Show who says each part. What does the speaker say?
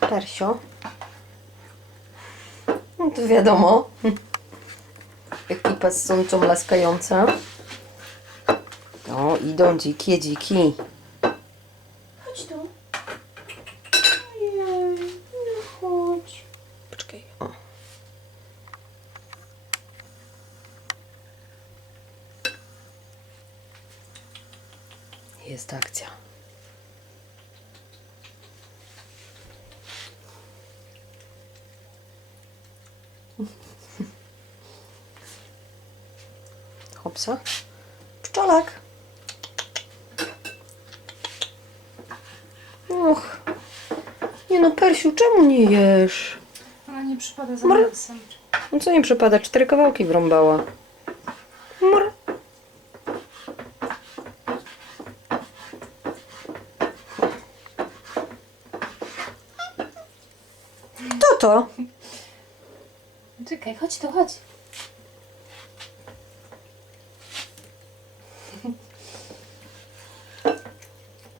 Speaker 1: Persio. No to wiadomo. Ekipa z słońcą laskająca. O, idą dzikie dziki.
Speaker 2: Chodź tu. Ojej, no chodź.
Speaker 1: Poczekaj. O. Jest akcja. Hopsa. Pszczolak. Och. Nie no, Persiu, czemu nie jesz?
Speaker 2: Ona nie przypada za
Speaker 1: Mr.
Speaker 2: mięsem.
Speaker 1: No co nie przepada? Cztery kawałki wrąbała. Mr. Kto to?
Speaker 2: Czekaj, chodź tu, chodź.